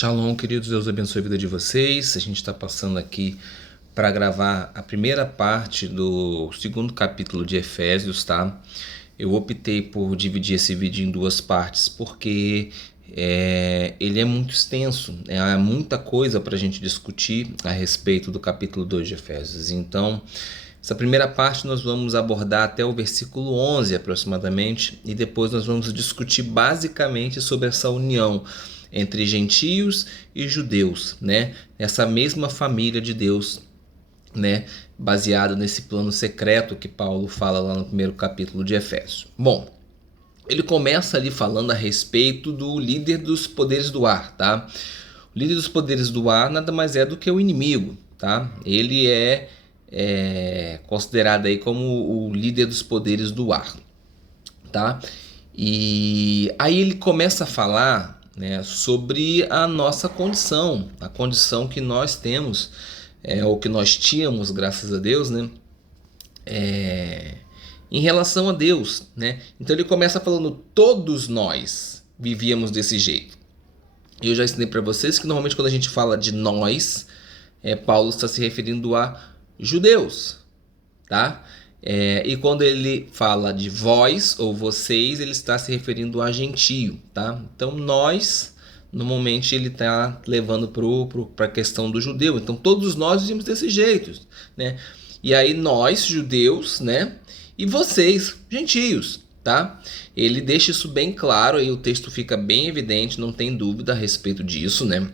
Shalom, queridos, Deus abençoe a vida de vocês. A gente está passando aqui para gravar a primeira parte do segundo capítulo de Efésios, tá? Eu optei por dividir esse vídeo em duas partes porque ele é muito extenso, há muita coisa para a gente discutir a respeito do capítulo 2 de Efésios. Então, essa primeira parte nós vamos abordar até o versículo 11 aproximadamente, e depois nós vamos discutir basicamente sobre essa união entre gentios e judeus, né? Essa mesma família de Deus, né? Baseada nesse plano secreto que Paulo fala lá no primeiro capítulo de Efésios. Bom, ele começa ali falando a respeito do líder dos poderes do ar, tá? O líder dos poderes do ar nada mais é do que o inimigo, tá? Ele é considerado aí como o líder dos poderes do ar, tá? E aí ele começa a falar, né, sobre a nossa condição, a condição que nós temos, ou que nós tínhamos, graças a Deus, né, em relação a Deus, né? Então ele começa falando: todos nós vivíamos desse jeito. Eu já ensinei para vocês que normalmente quando a gente fala de nós, Paulo está se referindo a judeus, tá? E quando ele fala de vós ou vocês, ele está se referindo a gentio, tá? Então nós, normalmente ele está levando para a questão do judeu. Então todos nós vivemos desse jeito, né? E aí nós, judeus, né? E vocês, gentios, tá? Ele deixa isso bem claro e o texto fica bem evidente, não tem dúvida a respeito disso, né?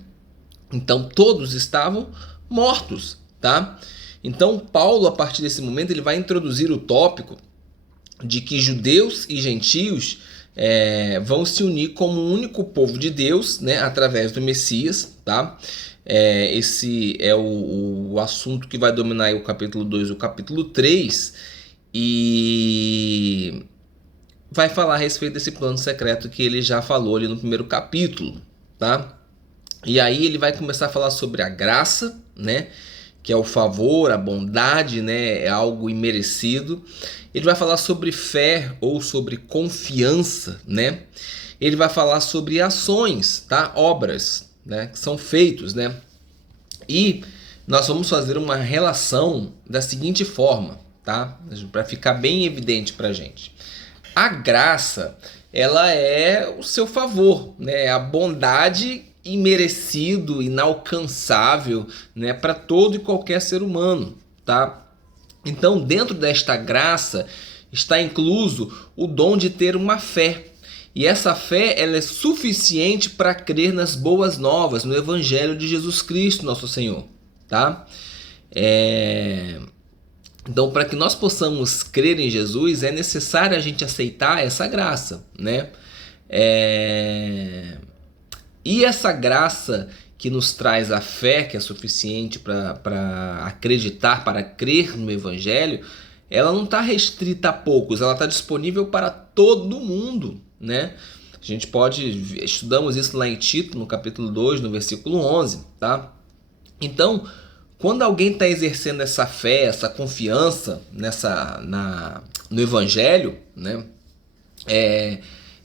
Então todos estavam mortos, tá? Então Paulo, a partir desse momento, ele vai introduzir o tópico de que judeus e gentios vão se unir como um único povo de Deus, né, através do Messias, tá? Esse é o assunto que vai dominar aí o capítulo 2 e o capítulo 3, e vai falar a respeito desse plano secreto que ele já falou ali no primeiro capítulo, tá? E aí ele vai começar a falar sobre a graça, né, que é o favor, a bondade, né, é algo imerecido. Ele vai falar sobre fé ou sobre confiança, né? Ele vai falar sobre ações, tá? Obras, né, que são feitos, né? E nós vamos fazer uma relação da seguinte forma, tá? Para ficar bem evidente para a gente. A graça, ela é o seu favor, né? A bondade imerecido, inalcançável, né, para todo e qualquer ser humano, tá? Então, dentro desta graça está incluso o dom de ter uma fé. E essa fé, ela é suficiente para crer nas boas novas, no evangelho de Jesus Cristo, nosso Senhor, tá? Então, para que nós possamos crer em Jesus, é necessário a gente aceitar essa graça, né? E essa graça que nos traz a fé, que é suficiente para acreditar, para crer no Evangelho, ela não está restrita a poucos, ela está disponível para todo mundo, né? A gente estudamos isso lá em Tito, no capítulo 2, no versículo 11, tá? Então, quando alguém está exercendo essa fé, essa confiança no Evangelho, né?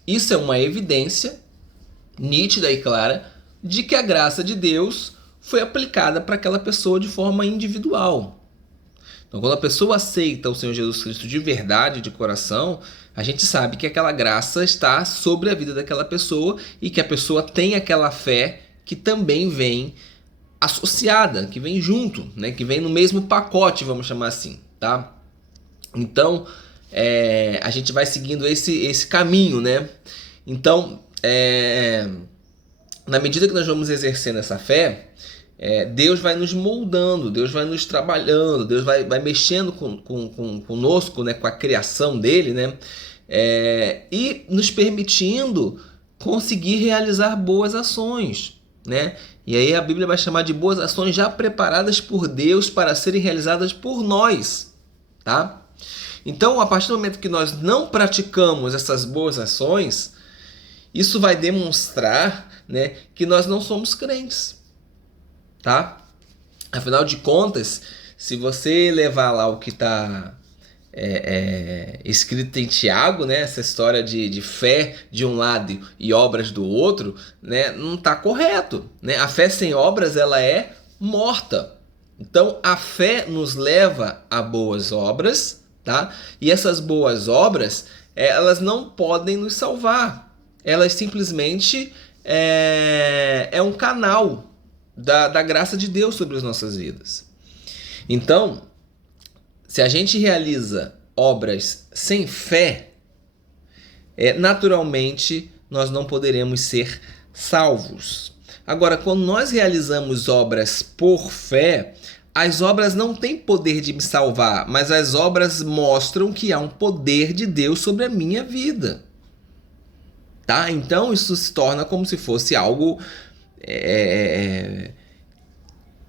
Isso é uma evidência nítida e clara de que a graça de Deus foi aplicada para aquela pessoa de forma individual. Então, quando a pessoa aceita o Senhor Jesus Cristo de verdade, de coração, a gente sabe que aquela graça está sobre a vida daquela pessoa e que a pessoa tem aquela fé que também vem associada, que vem junto, né? Que vem no mesmo pacote, vamos chamar assim, tá? Então, a gente vai seguindo esse caminho, né? Então, na medida que nós vamos exercendo essa fé, Deus vai nos moldando, Deus vai nos trabalhando, Deus vai mexendo conosco, né, com a criação dele, né, e nos permitindo conseguir realizar boas ações, né? E aí a Bíblia vai chamar de boas ações já preparadas por Deus para serem realizadas por nós, tá? Então, a partir do momento que nós não praticamos essas boas ações, isso vai demonstrar, né, que nós não somos crentes, tá? Afinal de contas, se você levar lá o que está escrita em Tiago, né? Essa história de fé de um lado e obras do outro, né? Não está correto, né? A fé sem obras ela é morta. Então a fé nos leva a boas obras, tá? E essas boas obras elas não podem nos salvar. Elas simplesmente é um canal da graça de Deus sobre as nossas vidas. Então, se a gente realiza obras sem fé, naturalmente nós não poderemos ser salvos. Agora, quando nós realizamos obras por fé, as obras não têm poder de me salvar, mas as obras mostram que há um poder de Deus sobre a minha vida. Tá? Então isso se torna como se fosse algo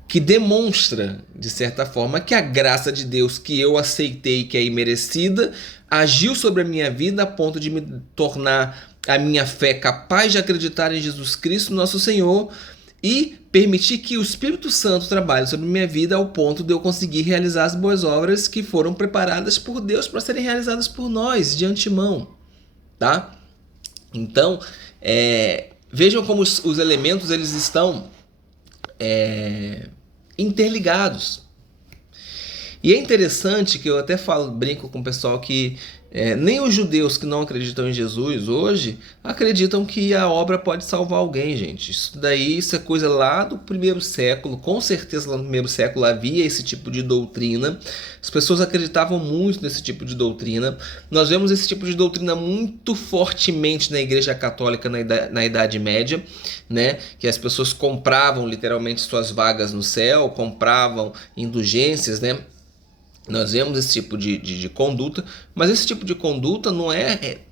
que demonstra, de certa forma, que a graça de Deus que eu aceitei, que é imerecida, agiu sobre a minha vida a ponto de me tornar a minha fé capaz de acreditar em Jesus Cristo, nosso Senhor, e permitir que o Espírito Santo trabalhe sobre a minha vida ao ponto de eu conseguir realizar as boas obras que foram preparadas por Deus para serem realizadas por nós de antemão, tá? Então, vejam como os elementos eles estão interligados. E é interessante que eu até brinco com o pessoal que nem os judeus que não acreditam em Jesus hoje acreditam que a obra pode salvar alguém, gente. Isso é coisa lá do primeiro século. Com certeza lá no primeiro século havia esse tipo de doutrina. As pessoas acreditavam muito nesse tipo de doutrina. Nós vemos esse tipo de doutrina muito fortemente na Igreja Católica na Idade Média, né? Que as pessoas compravam literalmente suas vagas no céu, compravam indulgências, né? Nós vemos esse tipo de conduta, mas esse tipo de conduta não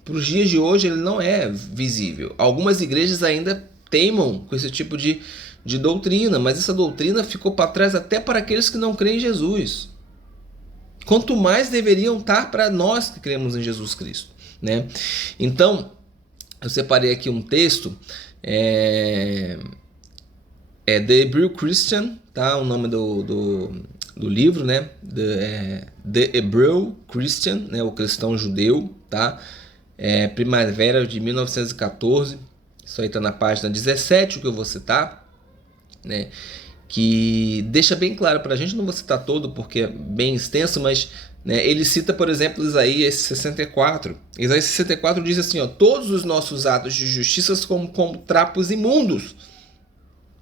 para os dias de hoje, ele não é visível. Algumas igrejas ainda teimam com esse tipo de doutrina, mas essa doutrina ficou para trás até para aqueles que não creem em Jesus. Quanto mais deveriam estar para nós que cremos em Jesus Cristo, né? Então, eu separei aqui um texto, The Hebrew Christian, tá? O nome do livro, né? The Hebrew Christian, né? O cristão judeu, tá? Primavera de 1914. Isso aí tá na página 17, o que eu vou citar, né? Que deixa bem claro para a gente, não vou citar todo porque é bem extenso, mas né, ele cita, por exemplo, Isaías 64. Isaías 64 diz assim, ó, todos os nossos atos de justiça são como trapos imundos,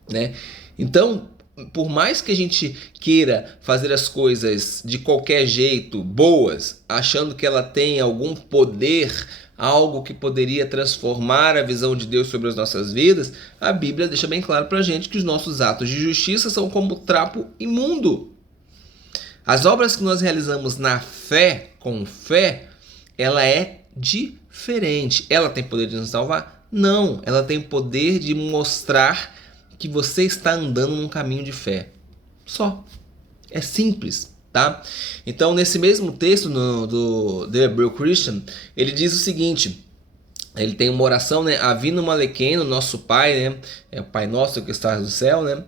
né? Então, por mais que a gente queira fazer as coisas de qualquer jeito, boas, achando que ela tem algum poder, algo que poderia transformar a visão de Deus sobre as nossas vidas, a Bíblia deixa bem claro pra gente que os nossos atos de justiça são como trapo imundo. As obras que nós realizamos na fé, com fé, ela é diferente. Ela tem poder de nos salvar? Não, ela tem poder de mostrar que você está andando num caminho de fé. Só. É simples, tá? Então, nesse mesmo texto do The Hebrew Christian, ele diz o seguinte, ele tem uma oração, né? Avinu Malekeno, nosso Pai, né? É o Pai nosso que está no céu, né?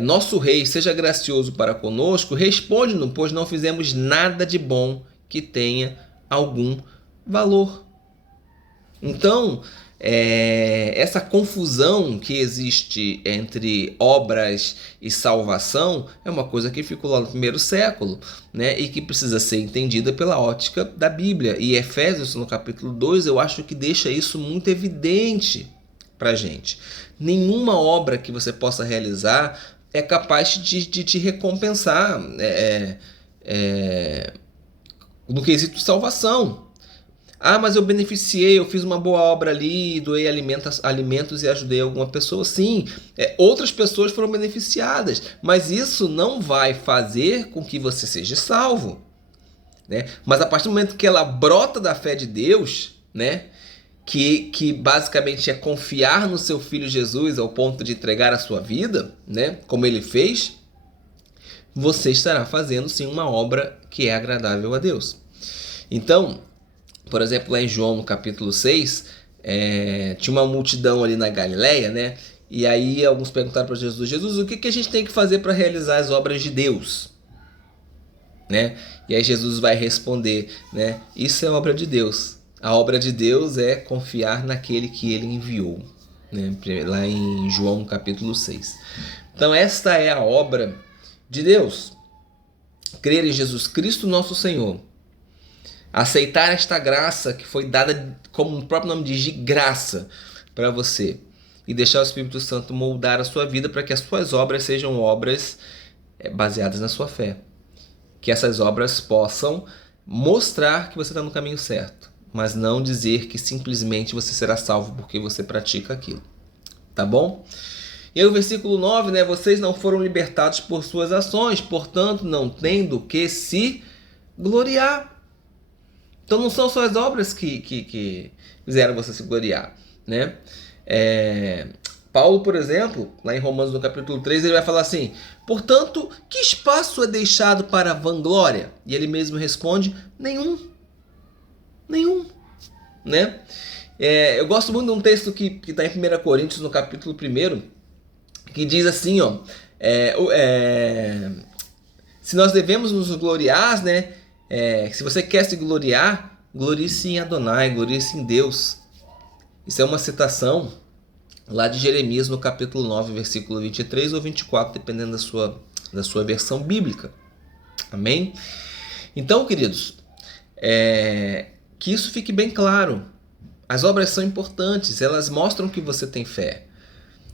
Nosso Rei, seja gracioso para conosco, responde-nos, pois não fizemos nada de bom que tenha algum valor. Então, essa confusão que existe entre obras e salvação é uma coisa que ficou lá no primeiro século, né? E que precisa ser entendida pela ótica da Bíblia. E Efésios, no capítulo 2, eu acho que deixa isso muito evidente para a gente. Nenhuma obra que você possa realizar é capaz de te recompensar no quesito salvação. Ah, mas eu beneficiei, eu fiz uma boa obra ali, doei alimentos e ajudei alguma pessoa. Sim, outras pessoas foram beneficiadas, mas isso não vai fazer com que você seja salvo, né? Mas a partir do momento que ela brota da fé de Deus, né? Que basicamente é confiar no seu Filho Jesus ao ponto de entregar a sua vida, né? Como ele fez, você estará fazendo sim uma obra que é agradável a Deus. Então, por exemplo, lá em João, no capítulo 6, tinha uma multidão ali na Galileia, né? E aí alguns perguntaram para Jesus, o que a gente tem que fazer para realizar as obras de Deus? né? E aí Jesus vai responder, né? Isso é obra de Deus. A obra de Deus é confiar naquele que ele enviou, né? Lá em João capítulo 6. Então esta é a obra de Deus. Crer em Jesus Cristo nosso Senhor. Aceitar esta graça que foi dada, como o próprio nome diz, de graça para você. E deixar o Espírito Santo moldar a sua vida para que as suas obras sejam obras baseadas na sua fé. Que essas obras possam mostrar que você está no caminho certo, mas não dizer que simplesmente você será salvo porque você pratica aquilo. Tá bom? E aí o versículo 9, né? Vocês não foram libertados por suas ações, portanto não tem do que se gloriar. Então não são só as obras que fizeram você se gloriar, né? Paulo, por exemplo, lá em Romanos no capítulo 3, ele vai falar assim: portanto, que espaço é deixado para a vanglória? E ele mesmo responde: nenhum. Nenhum. Né? Eu gosto muito de um texto que está em 1 Coríntios, no capítulo 1, que diz assim, ó, se nós devemos nos gloriar, né? Se você quer se gloriar, glorie-se em Adonai, glorie-se em Deus. Isso é uma citação lá de Jeremias, no capítulo 9, versículo 23 ou 24, dependendo da sua versão bíblica. Amém? Então, queridos, que isso fique bem claro. As obras são importantes, elas mostram que você tem fé,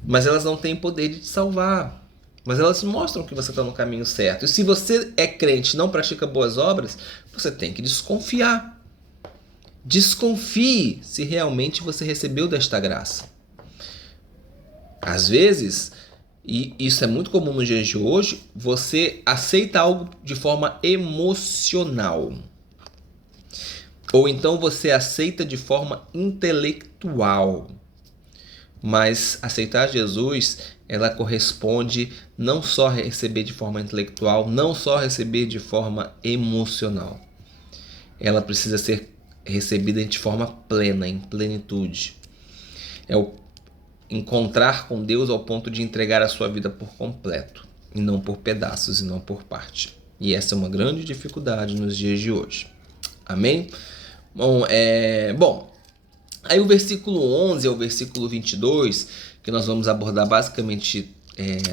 mas elas não têm poder de te salvar. Mas elas mostram que você está no caminho certo. E se você é crente e não pratica boas obras, você tem que desconfiar. Desconfie se realmente você recebeu desta graça. Às vezes, e isso é muito comum nos dias de hoje, você aceita algo de forma emocional. Ou então você aceita de forma intelectual. Mas aceitar Jesus, ela corresponde não só a receber de forma intelectual, não só a receber de forma emocional. Ela precisa ser recebida de forma plena, em plenitude. É o encontrar com Deus ao ponto de entregar a sua vida por completo, e não por pedaços, e não por parte. E essa é uma grande dificuldade nos dias de hoje. Amém? Bom, aí o versículo 11 ao versículo 22, que nós vamos abordar basicamente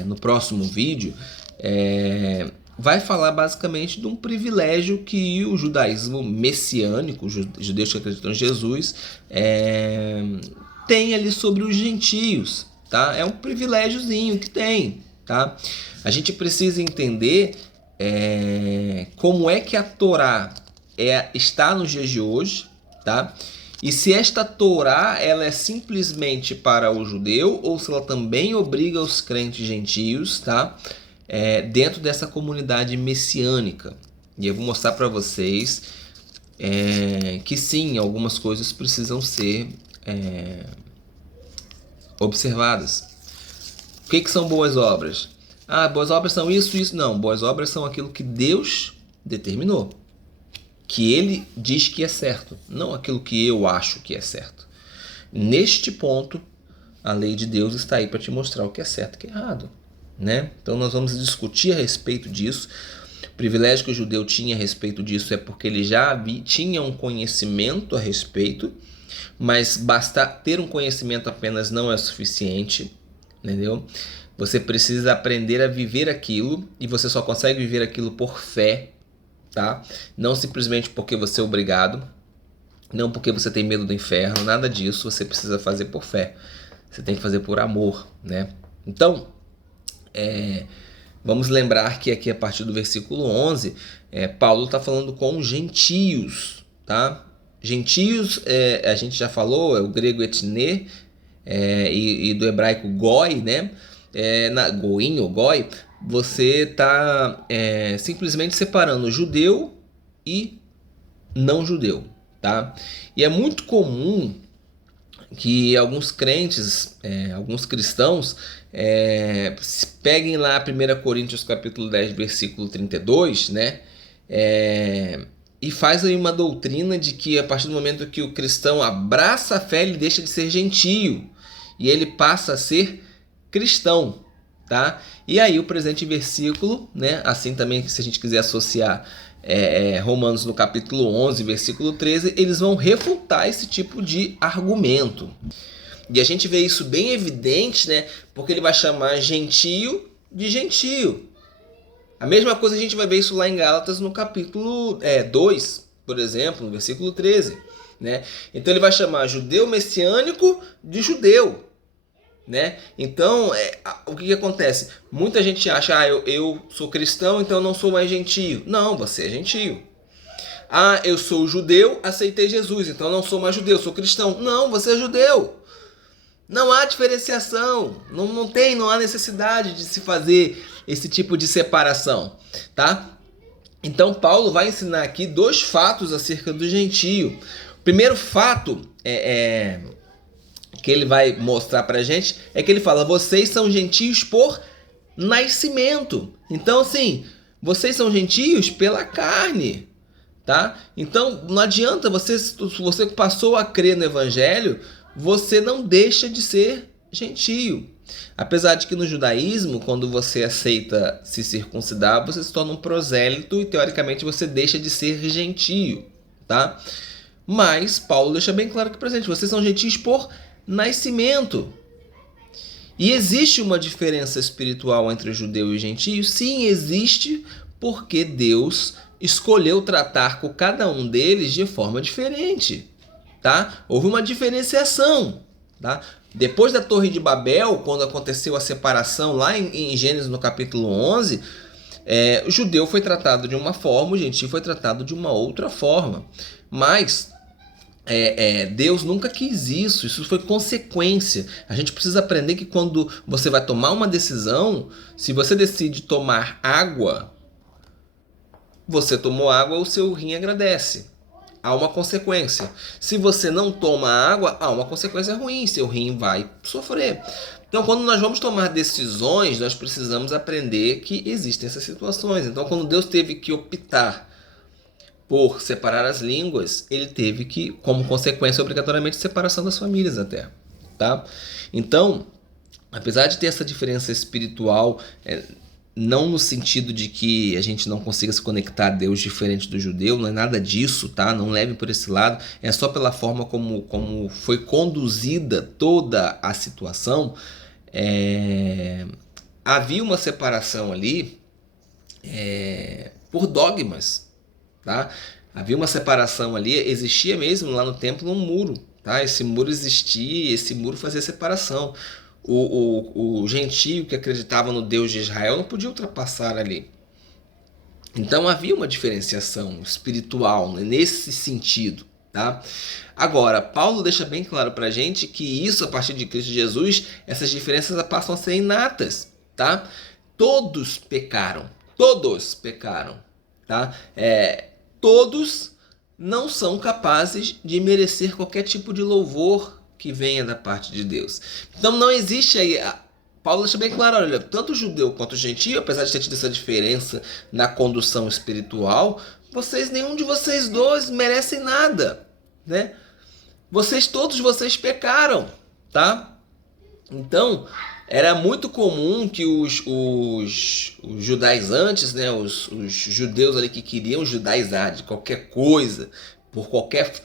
no próximo vídeo, vai falar basicamente de um privilégio que o judaísmo messiânico, os judeus que acreditam em Jesus, tem ali sobre os gentios, tá? É um privilégiozinho que tem, tá? A gente precisa entender como é que a Torá está nos dias de hoje, tá? E se esta Torá ela é simplesmente para o judeu ou se ela também obriga os crentes gentios, tá? Dentro dessa comunidade messiânica. E eu vou mostrar para vocês que sim, algumas coisas precisam ser observadas. O que são boas obras? Boas obras são isso. Não, boas obras são aquilo que Deus determinou, que Ele diz que é certo, não aquilo que eu acho que é certo. Neste ponto, a lei de Deus está aí para te mostrar o que é certo e o que é errado, né? Então nós vamos discutir a respeito disso. O privilégio que o judeu tinha a respeito disso é porque ele já tinha um conhecimento a respeito, mas bastar ter um conhecimento apenas não é suficiente, entendeu? Você precisa aprender a viver aquilo, e você só consegue viver aquilo por fé, tá? Não simplesmente porque você é obrigado, não porque você tem medo do inferno, nada disso. Você precisa fazer por fé, você tem que fazer por amor, né? Então, vamos lembrar que aqui a partir do versículo 11, Paulo está falando com gentios, tá? Gentios, a gente já falou, é o grego etnê, e do hebraico goi, né? Goim ou goi, você está simplesmente separando judeu e não judeu, tá? E é muito comum que alguns crentes, alguns cristãos, peguem lá 1 Coríntios capítulo 10, versículo 32, né? E faz aí uma doutrina de que a partir do momento que o cristão abraça a fé, ele deixa de ser gentio e ele passa a ser cristão, tá? E aí o presente versículo, né? Assim também, se a gente quiser associar Romanos no capítulo 11, versículo 13, eles vão refutar esse tipo de argumento. E a gente vê isso bem evidente, né? Porque ele vai chamar gentio de gentio. A mesma coisa a gente vai ver isso lá em Gálatas no capítulo 2, por exemplo, no versículo 13. Né? Então ele vai chamar judeu messiânico de judeu. Né? Então, o que acontece? Muita gente acha, eu sou cristão, então eu não sou mais gentio. Não, você é gentio. Eu sou judeu, aceitei Jesus, então eu não sou mais judeu, sou cristão. Não, você é judeu. Não há diferenciação, não há necessidade de se fazer esse tipo de separação, tá? Então Paulo vai ensinar aqui 2 fatos acerca do gentio. O primeiro fato que ele vai mostrar pra gente é que ele fala: vocês são gentios por nascimento. Então, assim, vocês são gentios pela carne, tá? Então, não adianta você passou a crer no evangelho, você não deixa de ser gentio. Apesar de que no judaísmo, quando você aceita se circuncidar, você se torna um prosélito e teoricamente você deixa de ser gentio, tá? Mas Paulo deixa bem claro que presente, vocês são gentios por nascimento. E existe uma diferença espiritual entre judeu e gentio? Sim, existe, porque Deus escolheu tratar com cada um deles de forma diferente, tá? Houve uma diferenciação, tá? Depois da Torre de Babel, quando aconteceu a separação lá em Gênesis no capítulo 11, o judeu foi tratado de uma forma, o gentio foi tratado de uma outra forma. Mas Deus nunca quis isso foi consequência. A gente precisa aprender que quando você vai tomar uma decisão, se você decide tomar água, você tomou água, o seu rim agradece. Há uma consequência. Se você não toma água, há uma consequência ruim, seu rim vai sofrer. Então, quando nós vamos tomar decisões, nós precisamos aprender que existem essas situações. Então, quando Deus teve que optar por separar as línguas, ele teve que, como consequência, obrigatoriamente, separação das famílias na Terra. Tá? Então, apesar de ter essa diferença espiritual, não no sentido de que a gente não consiga se conectar a Deus diferente do judeu, não é nada disso, tá? Não leve por esse lado, é só pela forma como foi conduzida toda a situação. Havia uma separação ali por dogmas, tá? Havia uma separação ali, existia mesmo lá no templo um muro, tá? Esse muro existia, esse muro fazia separação. O gentio que acreditava no Deus de Israel não podia ultrapassar ali. Então havia uma diferenciação espiritual, né, nesse sentido. Tá? Agora, Paulo deixa bem claro para a gente que isso, a partir de Cristo Jesus, essas diferenças passam a ser inatas. Tá? Todos pecaram. Tá? Todos não são capazes de merecer qualquer tipo de louvor que venha da parte de Deus. Então não existe aí... Paulo deixa bem claro, olha, tanto o judeu quanto o gentio, apesar de ter tido essa diferença na condução espiritual, nenhum de vocês dois merecem nada, né? Todos vocês pecaram, tá? Então, era muito comum que os judaizantes, né, os judeus ali que queriam judaizar de qualquer coisa,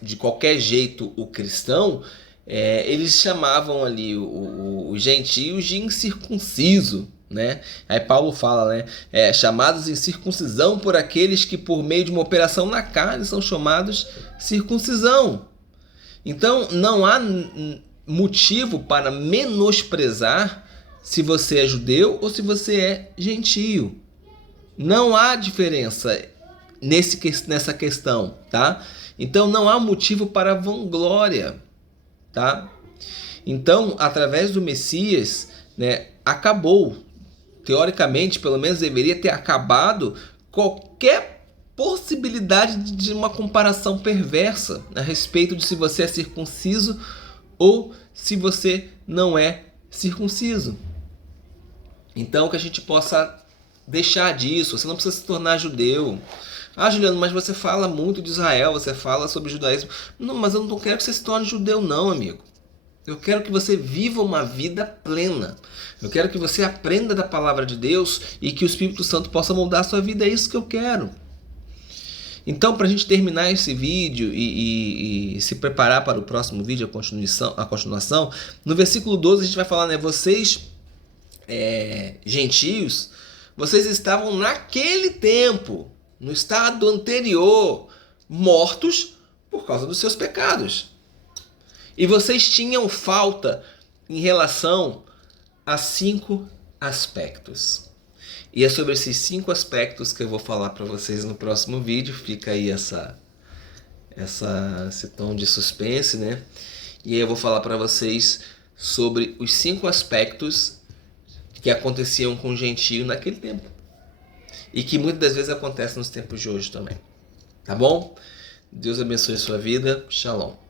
de qualquer jeito o cristão, eles chamavam ali os gentios de incircunciso, né? Aí Paulo fala, né? Chamados incircuncisão por aqueles que por meio de uma operação na carne são chamados circuncisão. Então não há motivo para menosprezar se você é judeu ou se você é gentio. Não há diferença nessa questão, tá? Então não há motivo para vanglória. Tá? Então, através do Messias, né, acabou, teoricamente, pelo menos deveria ter acabado qualquer possibilidade de uma comparação perversa a respeito de se você é circunciso ou se você não é circunciso. Então, que a gente possa deixar disso. Você não precisa se tornar judeu. Juliano, mas você fala muito de Israel, você fala sobre judaísmo. Não, mas eu não quero que você se torne judeu não, amigo. Eu quero que você viva uma vida plena. Eu quero que você aprenda da palavra de Deus e que o Espírito Santo possa moldar a sua vida. É isso que eu quero. Então, para a gente terminar esse vídeo e se preparar para o próximo vídeo, a continuação, no versículo 12 a gente vai falar, né? Vocês, gentios, vocês estavam naquele tempo, no estado anterior, mortos por causa dos seus pecados. E vocês tinham falta em relação a 5 aspectos. E é sobre esses 5 aspectos que eu vou falar para vocês no próximo vídeo. Fica aí esse tom de suspense, né? E aí eu vou falar para vocês sobre os 5 aspectos que aconteciam com o gentio naquele tempo. E que muitas das vezes acontecem nos tempos de hoje também. Tá bom? Deus abençoe a sua vida. Shalom.